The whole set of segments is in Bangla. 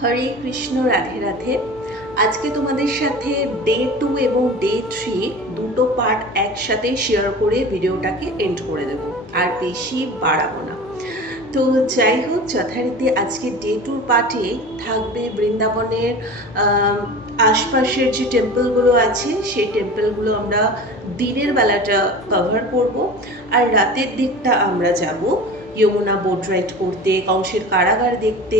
হরে কৃষ্ণ, রাধে রাধে। আজকে তোমাদের সাথে ডে 2 এবং ডে 3 দুটো পার্ট একসাথে শেয়ার করে ভিডিওটাকে এন্ড করে দেব, আর বেশি বাড়াবো না। তো যাই হোক, যথারীতি আজকে ডে 2 পার্টে থাকবে বৃন্দাবনের আশপাশের যে টেম্পলগুলো আছে সেই টেম্পলগুলো আমরা দিনের বেলাটা কভার করব, আর রাতের দিকটা আমরা যাব যমুনা বোট রাইড করতে, কংসের কারাগার দেখতে,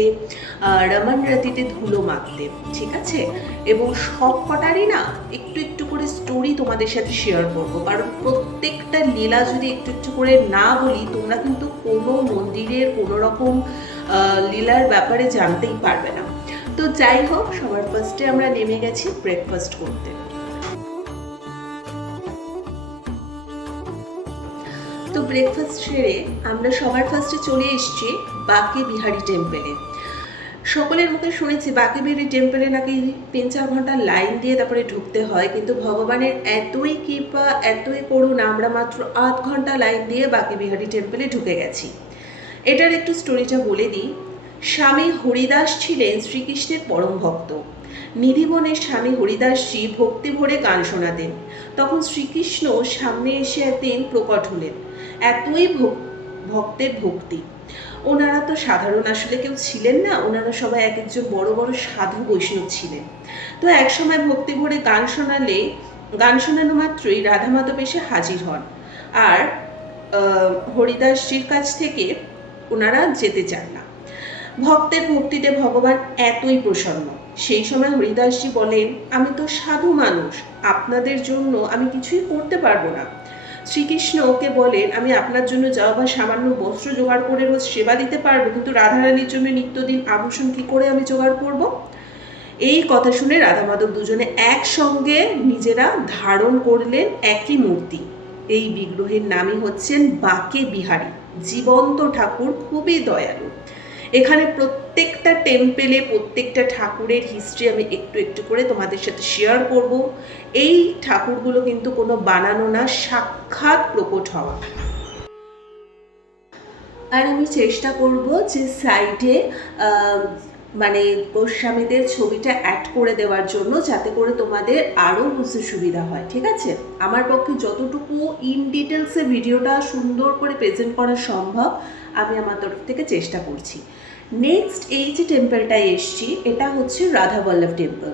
রমন রতিতে ধুলো মাখতে। ঠিক আছে, এবং সব কটারই না একটু একটু করে স্টোরি তোমাদের সাথে শেয়ার করবো, কারণ প্রত্যেকটা লীলা যদি একটু একটু করে না বলি তোমরা কিন্তু কোনো মন্দিরের কোনো রকম লীলার ব্যাপারে জানতেই পারবে না। তো যাই হোক, সবার ফার্স্টে আমরা নেমে গেছি ব্রেকফাস্ট করতে। তো ব্রেকফাস্ট সেরে আমরা সবার ফার্স্টে চলে এসেছি বাঁকে বিহারী টেম্পলে। সকলের মুখে শুনেছি বাঁকে বিহারী টেম্পলে নাকি 3-4 ঘন্টা লাইন দিয়ে তারপরে ঢুকতে হয়, কিন্তু ভগবানের এতই কৃপা, এতই করুণা, আমরা মাত্র 8 ঘন্টা লাইন দিয়ে বাঁকে বিহারী টেম্পলে ঢুকে গেছি। এটার একটু স্টোরিটা বলে দিই। স্বামী হরিদাস ছিলেন শ্রীকৃষ্ণের পরম ভক্ত। নিধিবনের স্বামী হরিদাসজি ভক্তি ভরে গান শোনাতেন। তখন শ্রীকৃষ্ণ সামনে এসে একদিন প্রকট হলেন। এতই ভক্তের ভক্তি, ওনারা তো সাধারণ আসলে কেউ ছিলেন না, ওনারা সবাই এক একজন বড় বড় সাধু বৈষ্ণব ছিলেন। তো একসময় ভক্তি ভরে গান শোনানো মাত্রই রাধা মাধব এসে হাজির হন, আর হরিদাসজির কাছ থেকে ওনারা যেতে চান না। ভক্তের ভক্তিতে ভগবান এতই প্রসন্ন। সেই সময় হরিদাসজি বলেন, আমি তো সাধু মানুষ, আপনাদের জন্য আমি কিছুই করতে পারবো না। শ্রীকৃষ্ণ ওকে বলেন, আমি আপনার জন্য যাওয়া বা সামান্য বস্ত্র জোগাড় করে রোজ সেবা দিতে পারবো, কিন্তু রাধারানীর জন্য নিত্যদিন আভূষণ কি করে আমি জোগাড় করব? এই কথা শুনে রাধা মাধব দুজনে একসঙ্গে নিজেরা ধারণ করলেন একই মূর্তি। এই বিগ্রহের নামই হচ্ছেন বাঁকে বিহারী, জীবন্ত ঠাকুর, খুবই দয়ালু। এখানে প্রত্যেকটা টেম্পেলে প্রত্যেকটা ঠাকুরের হিস্ট্রি আমি একটু একটু করে তোমাদের সাথে শেয়ার করব। এই ঠাকুরগুলো কিন্তু কোনো বানানো না, সাক্ষাৎ প্রকট হওয়া। আর আমি চেষ্টা করব যে সাইডে মানে গোস্বামীদের ছবিটা অ্যাড করে দেওয়ার জন্য, যাতে করে তোমাদের আরও বুঝতে সুবিধা হয়। ঠিক আছে, আমার পক্ষে যতটুকু ইন ডিটেলসে ভিডিওটা সুন্দর করে প্রেজেন্ট করা সম্ভব আমি আমার তরফ থেকে চেষ্টা করছি। নেক্সট এই যে টেম্পলটায় এসছি, এটা হচ্ছে রাধা বল্লভ টেম্পল।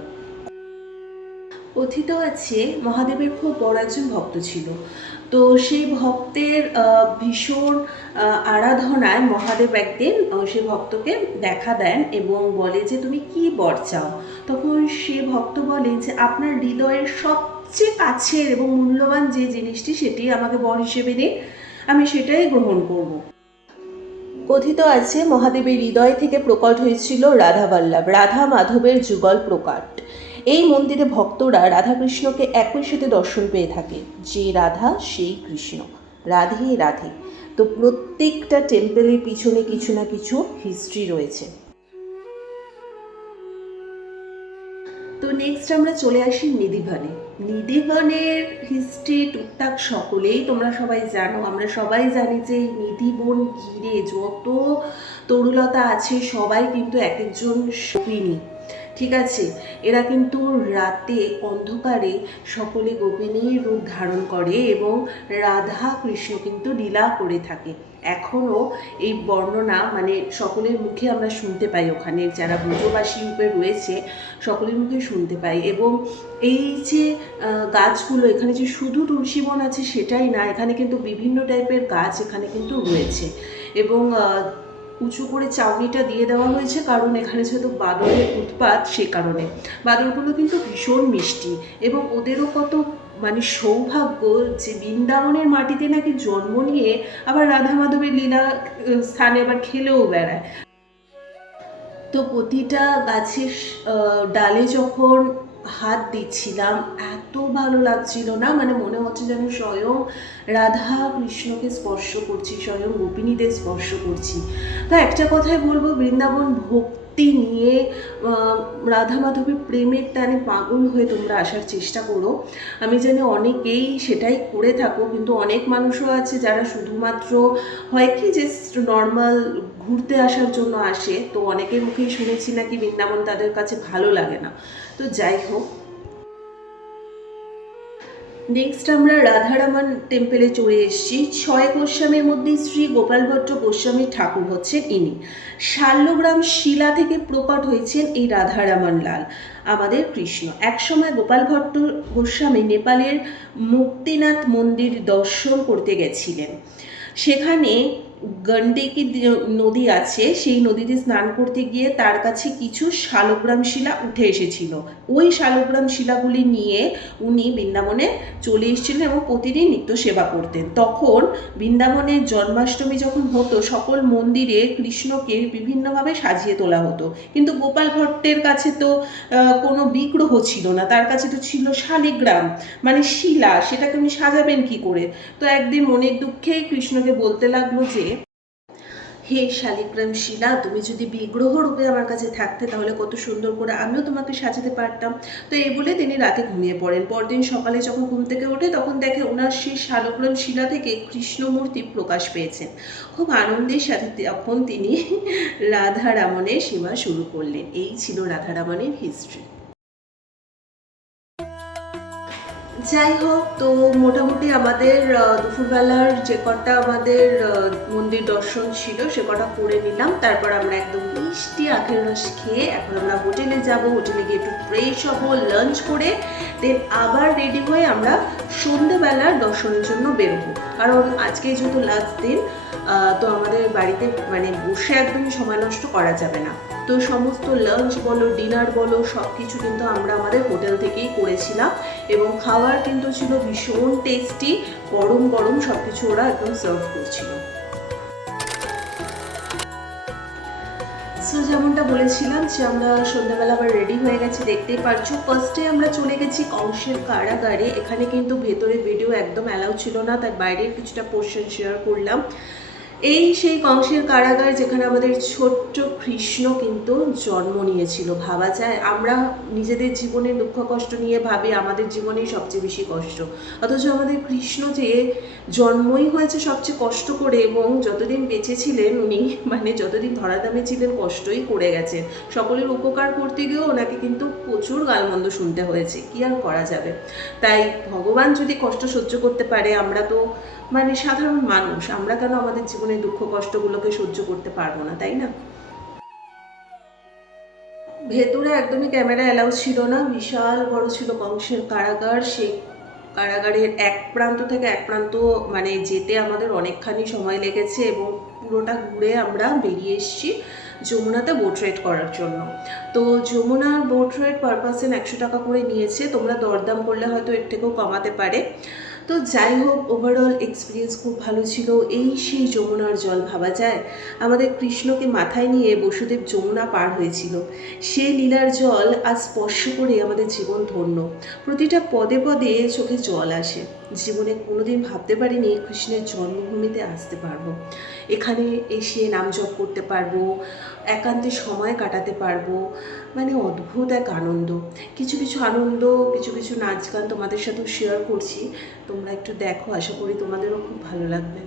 কথিত আছে মহাদেবের খুব বড় একজন ভক্ত ছিল। তো সেই ভক্তের ভীষণ আরাধনায় মহাদেব একদিন সেই ভক্তকে দেখা দেন এবং বলে যে তুমি কি বর চাও। তখন সে ভক্ত বলে যে আপনার হৃদয়ের সবচেয়ে কাছের এবং মূল্যবান যে জিনিসটি সেটি আমাকে বর হিসেবে দিন, আমি সেটাই গ্রহণ করব। কথিত আছে মহাদেবের হৃদয় থেকে প্রকট হয়েছিল রাধা বল্লভ, রাধা মাধবের যুগল প্রকাট। এই মন্দিরে ভক্তরা রাধাকৃষ্ণকে একই সাথে দর্শন পেয়ে থাকে। যে রাধা সেই কৃষ্ণ, রাধে রাধে। তো প্রত্যেকটা টেম্পলের পিছনে কিছু না কিছু হিস্ট্রি রয়েছে। তো নেক্সট আমরা চলে আসি নিধিবনে। নিধিবনের হিস্ট্রি টুকটাক সকলেই তোমরা সবাই জানো। আমরা সবাই জানি যে নিধিবন ঘিরে যত তরুলতা আছে সবাই কিন্তু এক একজন গোপিনী। ঠিক আছে, এরা কিন্তু রাতে অন্ধকারে সকলে গোপিনীর রূপ ধারণ করে এবং রাধা কৃষ্ণ কিন্তু লীলা করে থাকে। এখনও এই বর্ণনা মানে সকলের মুখে আমরা শুনতে পাই, ওখানে যারা ব্রজবাসী রূপে রয়েছে সকলের মুখে শুনতে পাই। এবং এই যে গাছগুলো, এখানে যে শুধু তুলসী বন আছে সেটাই না, এখানে কিন্তু বিভিন্ন টাইপের গাছ এখানে কিন্তু রয়েছে। এবং উঁচু করে চাউনিটা দিয়ে দেওয়া হয়েছে, কারণ এখানে যেহেতু বাদরের উৎপাত, সে কারণে। বাদরগুলো কিন্তু ভীষণ মিষ্টি এবং ওদেরও কত মানে সৌভাগ্য যে বৃন্দাবনের মাটিতে নাকি জন্ম নিয়ে আবার রাধা মাধবের লীলা স্থানে আবার খেলেও বেড়ায়। তো প্রতিটা গাছের ডালে যখন হাত দিচ্ছিলাম এত ভালো লাগছিল না, মানে মনে হচ্ছে যেন স্বয়ং রাধা কৃষ্ণকে স্পর্শ করছি, স্বয়ং গোপিনীদের স্পর্শ করছি। তো একটা কথাই বলবো, বৃন্দাবন ভক্তি নিয়ে রাধা মাধবের প্রেমের টানে পাগল হয়ে তোমরা আসার চেষ্টা করো। আমি জানি অনেকেই সেটাই করে থাকো, কিন্তু অনেক মানুষও আছে যারা শুধুমাত্র হয় কি যে নর্মাল ঘুরতে আসার জন্য আসে। তো অনেকের মুখেই শুনেছি নাকি বৃন্দাবন তাদের কাছে ভালো লাগে না। তো যাই হোক, নেক্সট আমরা রাধারামন টেম্পেলে চলে এসেছি। 6 গোস্বামীর মধ্যে শ্রী গোপাল ভট্ট গোস্বামী ঠাকুর হচ্ছেন ইনি। শাল্যগ্রাম শিলা থেকে প্রকট হয়েছেন এই রাধারামন লাল, আমাদের কৃষ্ণ। একসময় গোপাল ভট্ট গোস্বামী নেপালের মুক্তিনাথ মন্দির দর্শন করতে গেছিলেন। সেখানে গণ্ডকী নদী আছে, সেই নদীতে স্নান করতে গিয়ে তার কাছে কিছু শালগ্রাম শিলা উঠে এসেছিল। ওই শালগ্রাম শিলাগুলি নিয়ে উনি বৃন্দাবনে চলে এসেছিলেন এবং প্রতিদিন নিত্য সেবা করতেন। তখন বৃন্দাবনের জন্মাষ্টমী যখন হতো, সকল মন্দিরে কৃষ্ণকে বিভিন্নভাবে সাজিয়ে তোলা হতো। কিন্তু গোপাল ভট্টের কাছে তো কোনো বিগ্রহ ছিল না, তার কাছে তো ছিল শালিগ্রাম মানে শিলা, সেটাকে উনি সাজাবেন কি করে? তো একদিন মনের দুঃখে কৃষ্ণকে বলতে লাগলো যে, হে শালিগ্রাম শিলা, তুমি যদি বিগ্রহ রূপে আমার কাছে থাকতে তাহলে কত সুন্দর করে আমিও তোমাকে সাজাতে পারতাম। তো এই বলে তিনি রাতে ঘুমিয়ে পড়েন। পরদিন সকালে যখন ঘুম থেকে ওঠে তখন দেখে ওনার সেই শালগ্রাম শিলা থেকে কৃষ্ণমূর্তি প্রকাশ পেয়েছেন। খুব আনন্দের সাথে তখন তিনি রাধারামনের সেবা শুরু করলেন। এই ছিল রাধারামনের হিস্ট্রি। যাই হোক, তো মোটামুটি আমাদের দুপুরবেলার যে কটা আমাদের মন্দির দর্শন ছিল সে কটা করে নিলাম। তারপর আমরা একদম মিষ্টি আখের রস খেয়ে এখন আমরা হোটেলে যাব। হোটেলে গিয়ে একটু ফ্রেশ হবো, লাঞ্চ করে দেন আবার রেডি হয়ে আমরা সন্ধ্যেবেলার দর্শনের জন্য বেরোবো। কারণ আজকে যেহেতু লাস্ট দিন, তো আমাদের বাড়িতে মানে বসে একদমই সময় নষ্ট করা যাবে না। তো সমস্ত লাঞ্চ বলো, ডিনার বলো, সব কিছু কিন্তু আমরা আমাদের হোটেল থেকেই করেছিলাম এবং খাবার কিন্তু ছিল ভীষণ টেস্টি। গরম গরম সব কিছু ওরা একদম সার্ভ করছিল। সো যেমনটা বলেছিলাম যে আমরা সন্ধ্যাবেলা আবার রেডি হয়ে গেছি, দেখতেই পারছো। ফার্স্টে আমরা চলে গেছি কংসের কারাগারে। এখানে কিন্তু ভেতরে ভিডিও একদম অ্যালাউ ছিল না, তাই বাইরের কিছুটা পোর্শন শেয়ার করলাম। এই সেই কংসের কারাগার যেখানে আমাদের ছোট্ট কৃষ্ণ কিন্তু জন্ম নিয়েছিল। ভাবা যায়, আমরা নিজেদের জীবনের দুঃখ কষ্ট নিয়ে ভাবি আমাদের জীবনেই সবচেয়ে বেশি কষ্ট, অথচ আমাদের কৃষ্ণ যে জন্মই হয়েছে সবচেয়ে কষ্ট করে এবং যতদিন বেঁচে ছিলেন উনি মানে যতদিন ধরাধামে ছিলেন কষ্টই করে গেছেন। সকলের উপকার করতে গিয়েও ওনাকে কিন্তু প্রচুর গালমন্দ শুনতে হয়েছে, কি আর করা যাবে। তাই ভগবান যদি কষ্ট সহ্য করতে পারে, আমরা তো মানে সাধারণ মানুষ, আমরা কেন আমাদের জীবনের দুঃখ কষ্টগুলোকে সহ্য করতে পারবো না, তাই না? ভেতরে একদমই ক্যামেরা অ্যালাউ ছিল না। বিশাল বড় ছিল কংসের কারাগার। সেই কারাগারের এক প্রান্ত থেকে এক প্রান্ত মানে যেতে আমাদের অনেকখানি সময় লেগেছে এবং পুরোটা ঘুরে আমরা বেরিয়ে এসেছি যমুনাতে বোট রাইড করার জন্য। তো যমুনার বোট রাইড পার পারসন 100 টাকা করে নিয়েছে, তোমরা দরদাম করলে হয়তো এর থেকেও কমাতে পারে। তো যাই হোক, ওভারঅল এক্সপিরিয়েন্স খুব ভালো ছিল। এই সেই যমুনার জল, ভাবা যায় আমাদের কৃষ্ণকে মাথায় নিয়ে বসুদেব যমুনা পার হয়েছিল। সে লীলার জল আজ স্পর্শ করে আমাদের জীবন ধন্য। প্রতিটা পদে পদে চোখে জল আসে। জীবনে কোনোদিন ভাবতে পারিনি কৃষ্ণের জন্মভূমিতে আসতে পারবো, এখানে এসে নাম জপ করতে পারবো, একান্তে সময় কাটাতে পারবো। মানে অদ্ভুত এক আনন্দ। কিছু কিছু আনন্দ, কিছু কিছু নাচ গান তোমাদের সাথেও শেয়ার করছি, তোমরা একটু দেখো, আশা করি তোমাদেরও খুব ভালো লাগবে।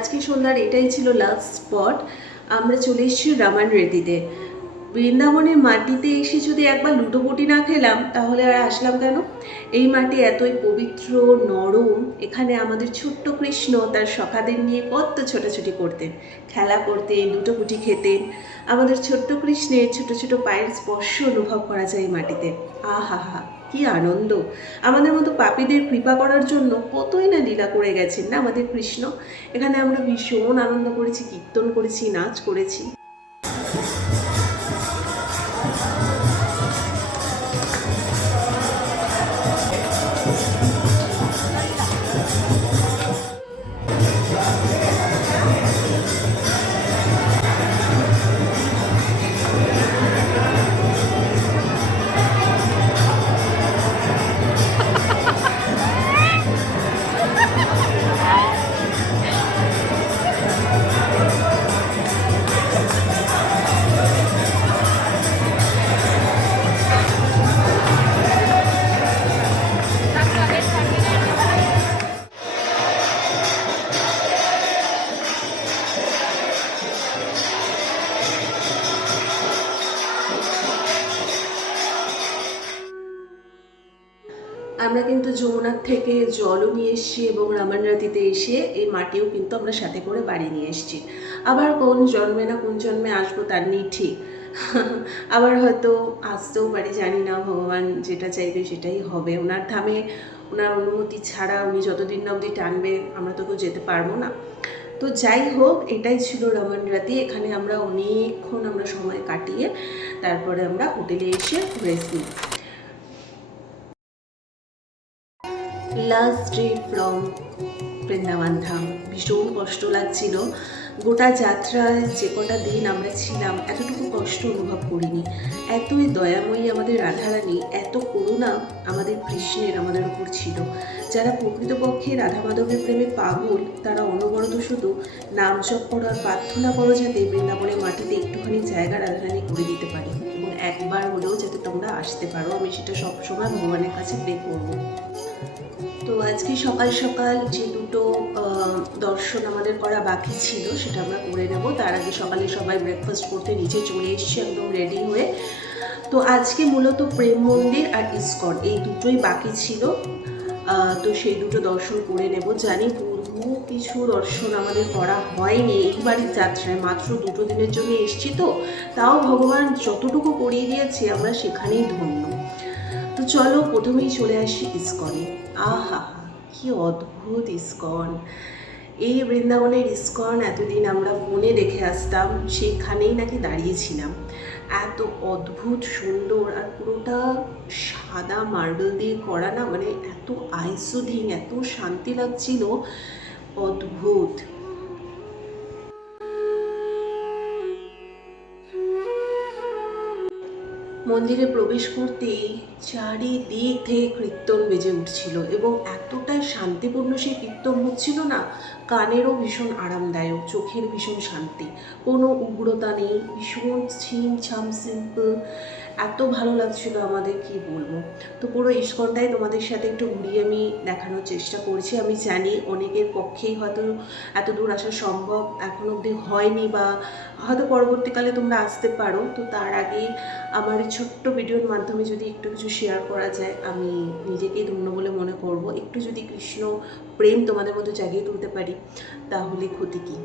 আজকে সন্ধ্যার এটাই ছিল লাস্ট স্পট। আমরা চলে এসেছি রামান রেতিতে। বৃন্দাবনের মাটিতে এসে যদি একবার লুটোপুটি না খেলাম তাহলে আর আসলাম কেন? এই মাটি এতই পবিত্র, নরম। এখানে আমাদের ছোট্ট কৃষ্ণ তার সখাদের নিয়ে কত ছোটাছুটি করতেন, খেলা করতেন, লুটোপুটি খেতেন। আমাদের ছোট্ট কৃষ্ণের ছোট ছোট পায়ের স্পর্শ অনুভব করা যায় এই মাটিতে। আহা হা, কি আনন্দ! আমাদের মতো পাপীদের কৃপা করার জন্য কতই না লীলা করে গেছেন না আমাদের কৃষ্ণ। এখানে আমরা ভীষণ আনন্দ করেছি, কীর্তন করেছি, নাচ করেছি। আমরা কিন্তু যমুনার থেকে জলও নিয়ে এসেছি এবং রামানরাতিতে এসে এই মাটিও কিন্তু আমরা সাথে করে বাড়ি নিয়ে এসেছি। আবার কোন জন্মে না কোন জন্মে আসবো তার নেই ঠিক। আবার হয়তো আসতেও পারি, জানি না, ভগবান যেটা চাইবে সেটাই হবে। ওনার ধামে ওনার অনুমতি ছাড়া উনি যতদিন না অবধি টানবে আমরা তো কেউ যেতে পারবো না। তো যাই হোক, এটাই ছিল রামানরাতি। এখানে আমরা অনেকক্ষণ সময় কাটিয়ে তারপরে আমরা হোটেলে এসে রেস্ট নিই। লাস্ট ডে ফ্রম বৃন্দাবন ধাম। ভীষণ কষ্ট লাগছিল। গোটা যাত্রায় যে কটা দিন আমরা ছিলাম এতটুকু কষ্ট অনুভব করিনি। এতই দয়াময়ী আমাদের রাধারানী, এত করুণা আমাদের কৃষ্ণের আমাদের উপর ছিল। যারা প্রকৃতপক্ষে রাধা মাধবের প্রেমে পাগল তারা অনবরত শুধু নাম জপ করো আর প্রার্থনা করো যাতে বৃন্দাবনের মাটিতে একটুখানি জায়গা রাধারানী করে দিতে পারি এবং একবার হলেও যাতে তোমরা আসতে পারো। আমি সেটা সবসময় ভগবানের কাছে প্রে করবো। তো আজকে সকাল সকাল যে দুটো দর্শন আমাদের করা বাকি ছিল সেটা আমরা করে নেব। তার আগে সকালে সবাই ব্রেকফাস্ট করতে নিচে চলে এসেছি একদম রেডি হয়ে। তো আজকে মূলত প্রেম মন্দির আর ইস্কন এই দুটোই বাকি ছিল। তো সেই দুটো দর্শন করে নেব। জানি পূর্ব কিছু দর্শন আমাদের করা হয়নি এইবারই যাত্রায়, মাত্র দুটো দিনের জন্য এসেছি। তো তাও ভগবান যতটুকু করিয়ে দিয়েছে আমরা সেখানেই ধন্য। তো চলো প্রথমেই চলে আসি ইস্কনে। আহা, কি অদ্ভুত ইস্কন! এই বৃন্দাবনের ইস্কন এতদিন আমরা ফোনে দেখে আসতাম, সেখানেই নাকি দাঁড়িয়েছিলাম। এত অদ্ভুত সুন্দর আর পুরোটা সাদা মার্বেল দিয়ে করা না, মানে এত আইসুধিং, এত শান্তি লাগছিল, অদ্ভুত। মন্দিরে প্রবেশ করতেই চারিদিক থেকে কীর্তন বেজে উঠছিল এবং এতটাই শান্তিপূর্ণ সেই কীর্তন হচ্ছিল না, কানেরও ভীষণ আরামদায়ক, চোখের ভীষণ শান্তি, কোনো উগ্রতা নেই, ভীষণ ছিমছাম সিম্পল, এত ভালো লাগছিল আমাদের, কি বলবো। তো পুরো ইস্কনটাই তোমাদের সাথে একটু ঘুরিয়ে আমি দেখানোর চেষ্টা করছি। আমি জানি অনেকের পক্ষেই হয়তো এত দূর আসা সম্ভব এখন অবধি হয়নি বা হয়তো পরবর্তীকালে তোমরা আসতে পারো। তো তার আগে আমার এই ছোট্ট ভিডিওর মাধ্যমে যদি একটু কিছু শেয়ার করা যায় আমি নিজেকেই ধন্য বলে মনে করব। একটু যদি কৃষ্ণ প্রেম তোমাদের মধ্যে জাগিয়ে তুলতে পারি তাহলে ক্ষতি কী।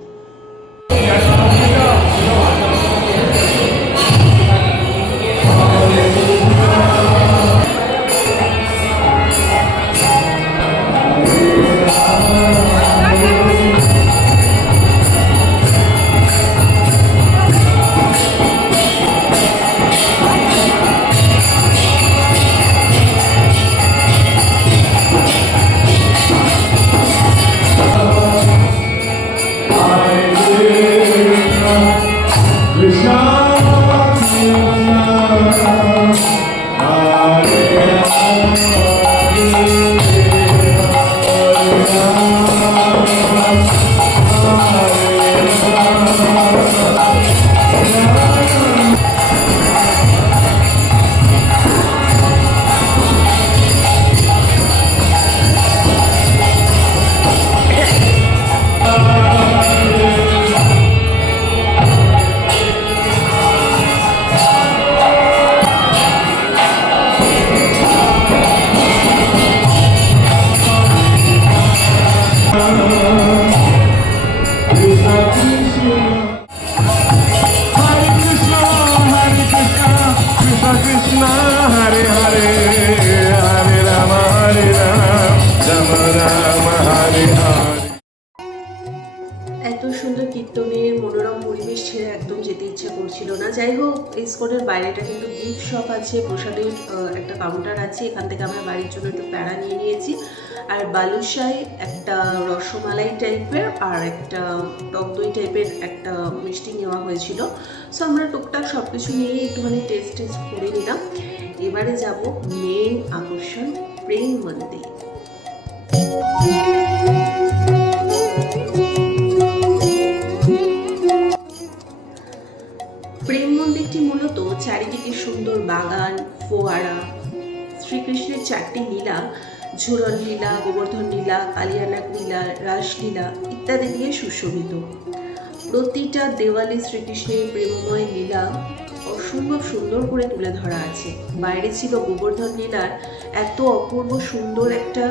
এটা কিন্তু গিফট শপ আছে, প্রসাদের একটা কাউন্টার আছে, এখান থেকে আমরা বাড়ির জন্য একটু প্যাড়া নিয়ে নিয়েছি। আর বালুশাই একটা রসমালাই টাইপের আর একটা টক দই টাইপের একটা মিষ্টি নেওয়া হয়েছিল। সো আমরা টুকটাক সব কিছু নিয়ে একটুখানি টেস্ট করে নিলাম। এবারে যাব মেন আকর্ষণ প্রেম মন্দির। প্রেম মন্দিরটি মূলত চারিদিকে সুন্দর বাগান, ফোয়ারা, শ্রীকৃষ্ণের 4টি লীলা, ঝুরন লীলা, গোবর্ধন লীলা, কালিয়ানাগ লীলা, রাসলীলা ইত্যাদি দিয়ে সুশোভিত। প্রতিটা দেওয়ালে শ্রীকৃষ্ণের প্রেমময় লীলা অসম্ভব সুন্দর করে তুলে ধরা আছে। বাইরে ছিল গোবর্ধন লীলার এত অপূর্ব সুন্দর একটা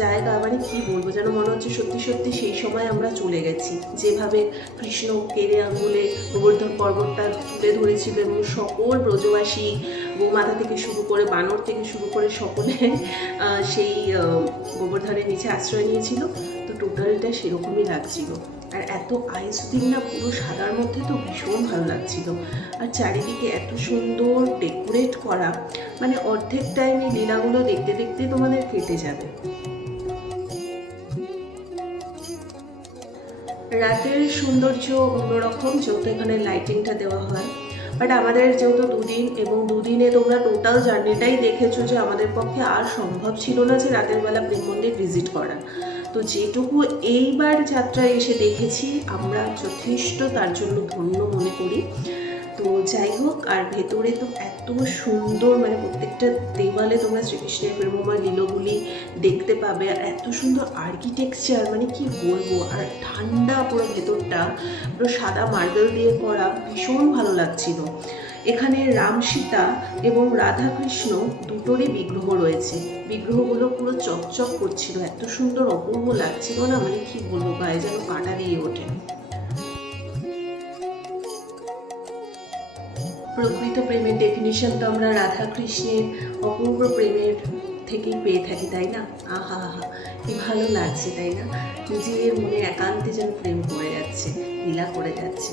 জায়গা, মানে কি বলবো, যেন মনে হচ্ছে সত্যি সত্যি সেই সময় আমরা চলে গেছি। যেভাবে কৃষ্ণ কেড়ে আঙুলে গোবর্ধন পর্বতটা তুলে ধরেছিল এবং সকল ব্রজবাসী, গোমাতা থেকে শুরু করে বানর থেকে শুরু করে সকলে সেই গোবর্ধনের নিচে আশ্রয় নিয়েছিল। তো টোটালটা সেরকমই লাগছিল। আর এত আইসুদিন না পুরো সাদার মধ্যে, তো ভীষণ ভালো লাগছিল। আর চারিদিকে এত সুন্দর ডেকোরেট করা, মানে অর্ধেক টাইম এই লীলাগুলো দেখতে দেখতে তোমাদের কেটে যাবে। রাতের সৌন্দর্য অন্যরকম, যেহেতু এখানে লাইটিংটা দেওয়া হয়। বাট আমাদের যেহেতু 2 দিন এবং 2 দিনে তোমরা টোটাল জার্নিটাই দেখেছো যে আমাদের পক্ষে আর সম্ভব ছিল না যে রাতের বেলা প্রেম মন্দির ভিজিট করা। তো যেটুকু এইবার যাত্রায় এসে দেখেছি আমরা যথেষ্ট তার জন্য ধন্য মনে করি। তো যাই হোক, আর ভেতরে তো এত সুন্দর, মানে প্রত্যেকটা দেওয়ালে তোমরা শ্রীকৃষ্ণের প্রেমময় লীলাগুলি দেখতে পাবে। আর এত সুন্দর আর্কিটেকচার, মানে কি বলবো, আর ঠান্ডা পুরো ভেতরটা, পুরো সাদা মার্বেল দিয়ে করা, ভীষণ ভালো লাগছিল। এখানে রাম সীতা এবং রাধা কৃষ্ণ দুটোরই বিগ্রহ রয়েছে। বিগ্রহগুলো পুরো চকচক করছিল, এত সুন্দর অপূর্ব লাগছিল না, মানে কি বলবো, গায়ে যেন কাঁটা দিয়ে ওঠে। প্রকৃত প্রেমের ডেফিনিশন তো আমরা রাধা কৃষ্ণের অপূর্ব প্রেমের থেকেই পেয়ে থাকি, তাই না? আহা হা, কি ভালো লাগছে, তাই না? নিজের মনে একান্তে যেন প্রেম করে যাচ্ছে, লীলা করে যাচ্ছে।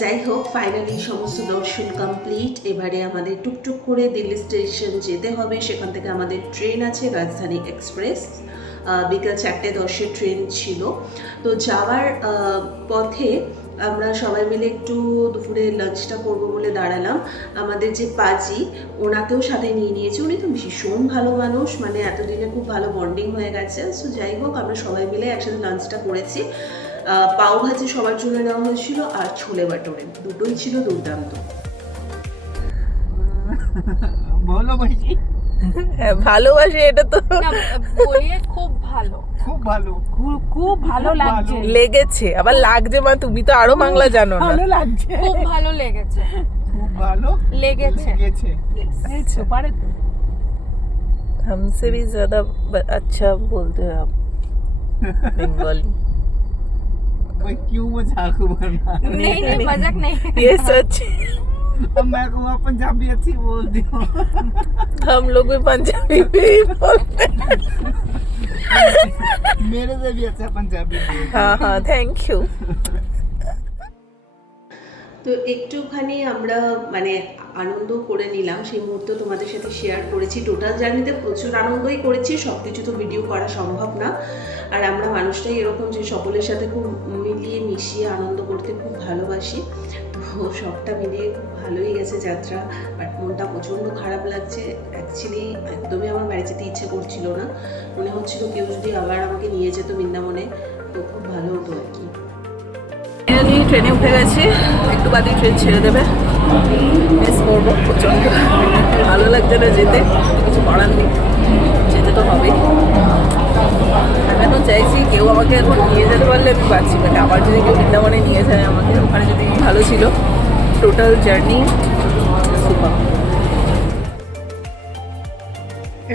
যাই হোক, ফাইনালি সমস্ত দর্শন কমপ্লিট। এবারে আমাদের টুকটুক করে দিল্লি স্টেশন যেতে হবে। সেখান থেকে আমাদের ট্রেন আছে, রাজধানী এক্সপ্রেস। বিকাল 4:10 ট্রেন ছিল। তো যাওয়ার পথে আমরা সবাই মিলে একটু দুপুরে লাঞ্চটা করবো বলে দাঁড়ালাম। আমাদের যে পাজি, ওনাকেও সাথে নিয়ে নিয়েছি। উনি তো ভীষণ ভালো মানুষ, মানে এতদিনে খুব ভালো বন্ডিং হয়ে গেছে। সো যাই হোক, আমরা সবাই মিলে একসাথে লাঞ্চটা করেছি। পাও ভাজি সবার জন্য নেওয়া হয়েছিল আর ছোলে বাটোরে, দুটোই ছিল দুর্দান্ত। ভালোবাসি, এটা তো বলিয়ে খুব ভালো, খুব ভালো, খুব ভালো লাগছে, লেগেছে। আবার লাগছে, মা তুমি তো আরো বাংলা জানো না। ভালো লাগছে, খুব ভালো লেগেছে, খুব ভালো লেগেছে। সুপারে তো हमसे भी ज्यादा अच्छा बोलते हैं आप बंगाली। क्यों मजाक बना? नहीं मजाक नहीं, ये सच। अब मैं कहूँ पंजाबी अच्छी बोलती हूँ। हम लोग भी पंजाबी भी बोलते हैं। मेरे से भी अच्छा पंजाबी बोलते। हाँ हाँ, थैंक यू। তো একটুখানি আমরা মানে আনন্দ করে নিলাম, সেই মুহূর্ত তোমাদের সাথে শেয়ার করেছি। টোটাল জার্নিতে প্রচুর আনন্দই করেছি, সব কিছু তো ভিডিও করা সম্ভব না। আর আমরা মানুষটাই এরকম যে সকলের সাথে খুব মিলিয়ে মিশিয়ে আনন্দ করতে খুব ভালোবাসি। তো সবটা মিলিয়ে খুব ভালোই গেছে যাত্রা। বাট মনটা প্রচণ্ড খারাপ লাগছে। অ্যাকচুয়ালি একদমই আমার বাড়ি যেতে ইচ্ছে করছিল না। মনে হচ্ছিল কেউ যদি আবার আমাকে নিয়ে যেত বৃন্দাবনে, তো খুব ভালো হতো আর কি। ট্রেনে উঠে গেছি, একটু বাদেই ট্রেন ছেড়ে দেবে। মিস করবো প্রচণ্ড, ভালো লাগছে না যেতে, কিছু করার নেই, যেতে তো হবেই। এখন চাইছি কেউ আমাকে এখন নিয়ে যেতে পারলে আমি পাচ্ছি, মানে আবার যদি কেউ বৃন্দাবনে নিয়ে যায় আমাকে, ওখানে যদি ভালো ছিল। Total journey super.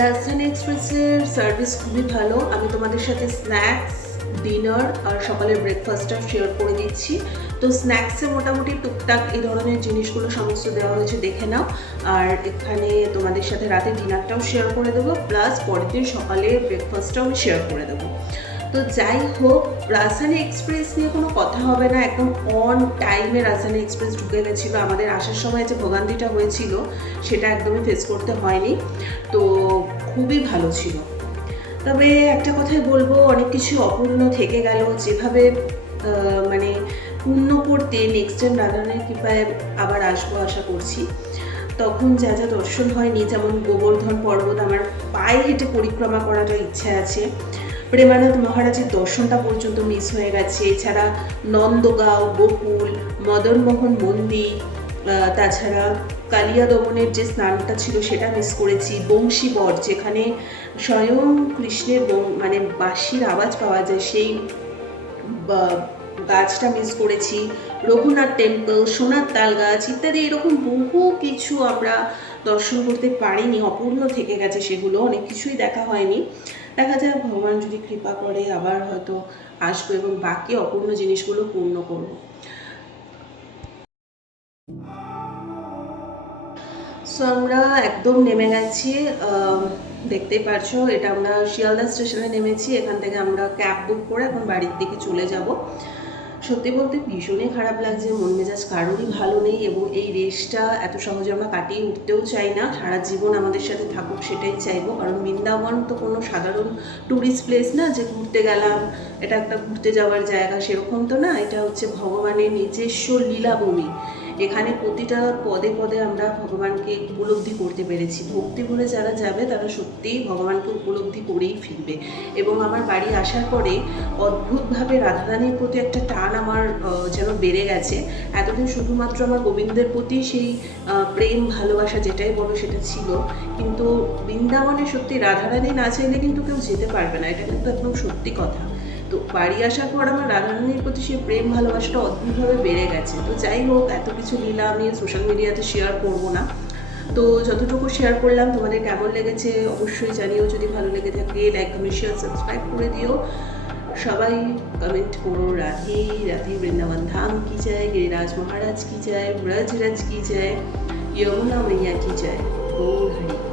রাজধানী এক্সপ্রেসের সার্ভিস খুবই ভালো। আমি তোমাদের সাথে স্ন্যাক্স, ডিনার আর সকালের ব্রেকফাস্টটা শেয়ার করে দিচ্ছি। তো স্ন্যাক্সে মোটামুটি টুকটাক এই ধরনের জিনিসগুলো সমস্ত দেওয়া হয়েছে, দেখে নাও। আর এখানে তোমাদের সাথে রাতে ডিনারটাও শেয়ার করে দেবো, প্লাস পরের দিন সকালে ব্রেকফাস্টটাও আমি শেয়ার করে দেবো। তো যাই হোক, রাজধানী এক্সপ্রেস নিয়ে কোনো কথা হবে না, একদম অন টাইমে রাজধানী এক্সপ্রেস ঢুকে গেছিলো। আমাদের আসার সময় যে ভোগান্তিটা হয়েছিল সেটা একদমই ফেস করতে হয়নি, তো খুবই ভালো ছিল। তবে একটা কথাই বলবো, অনেক কিছু অপূর্ণ থেকে গেল, যেভাবে মানে পূর্ণ করতে নেক্সট টাইম রাধারানীর কৃপায় আবার আসবো আশা করছি। তখন যা যা দর্শন হয়নি, যেমন গোবর্ধন পর্বত আমার পায়ে হেঁটে পরিক্রমা করাটা ইচ্ছা আছে, প্রেমানন্দ মহারাজের দর্শনটা পর্যন্ত মিস হয়ে গেছে, এছাড়া নন্দগাঁও, গোকুল, মদনমোহন মন্দির, তাছাড়া কালিয়া দমনের যে স্নানটা ছিল সেটা মিস করেছি, বংশীবট যেখানে স্বয়ং কৃষ্ণের মানে বাঁশির আওয়াজ পাওয়া যায় সেই গাছটা মিস করেছি, রঘুনাথ টেম্পল, সোনার তাল গাছ ইত্যাদি এরকম বহু কিছু আমরা দর্শন করতে পারিনি, অপূর্ণ থেকে গেছে সেগুলো, অনেক কিছুই দেখা হয়নি। দেখা যায় ভগবান যদি কৃপা করে আবার হয়তো আসবো এবং বাকি অপূর্ণ জিনিসগুলো পূর্ণ করবো। সো আমরা একদম নেমে গেছি, দেখতেই পারছো এটা আমরা শিয়ালদা স্টেশনে নেমেছি। এখান থেকে আমরা ক্যাব বুক করে এখন বাড়ির দিকে চলে যাব। সত্যি বলতে ভীষণই খারাপ লাগছে, মন মেজাজ কারোরই ভালো নেই এবং এই রেসটা এত সহজে আমরা কাটিয়ে উঠতেও চাই না, সারা জীবন আমাদের সাথে থাকুক সেটাই চাইবো। কারণ বৃন্দাবন তো কোনো সাধারণ ট্যুরিস্ট প্লেস না যে ঘুরতে গেলাম, এটা একটা ঘুরতে যাওয়ার জায়গা, সেরকম তো না। এটা হচ্ছে ভগবানের নিজস্ব লীলাভূমি। এখানে প্রতিটা পদে পদে আমরা ভগবানকে উপলব্ধি করতে পেরেছি। ভক্তি ভরে যারা যাবে তারা সত্যিই ভগবানকে উপলব্ধি করেই ফিরবে। এবং আমার বাড়ি আসার পরে অদ্ভুতভাবে রাধারানীর প্রতি একটা টান আমার যেন বেড়ে গেছে। এতদিন শুধুমাত্র আমার গোবিন্দের প্রতি সেই প্রেম ভালোবাসা যেটাই বলো সেটা ছিল, কিন্তু বৃন্দাবনে সত্যি রাধারানী না চাইলে কিন্তু কেউ যেতে পারবে না, এটা কিন্তু একদম সত্যি কথা। তো বাড়ি আসার পর আমার রাধারানীর প্রতি সেই প্রেম ভালোবাসাটা অদ্ভুতভাবে বেড়ে গেছে। তো যাই হোক, এত কিছু লীলা আমি সোশ্যাল মিডিয়াতে শেয়ার করবো না, তো যতটুকু শেয়ার করলাম তোমাদের কেমন লেগেছে অবশ্যই জানিও। যদি ভালো লেগে থাকে লাইক কমেন্ট শেয়ার সাবস্ক্রাইব করে দিও। সবাই কমেন্ট করো রাধে রাধে, বৃন্দাবন ধাম কি জয়, গিরিরাজ মহারাজ কি জয়, ব্রজরাজ কি জয়, যমুনা मैया की जय। गौर हरि।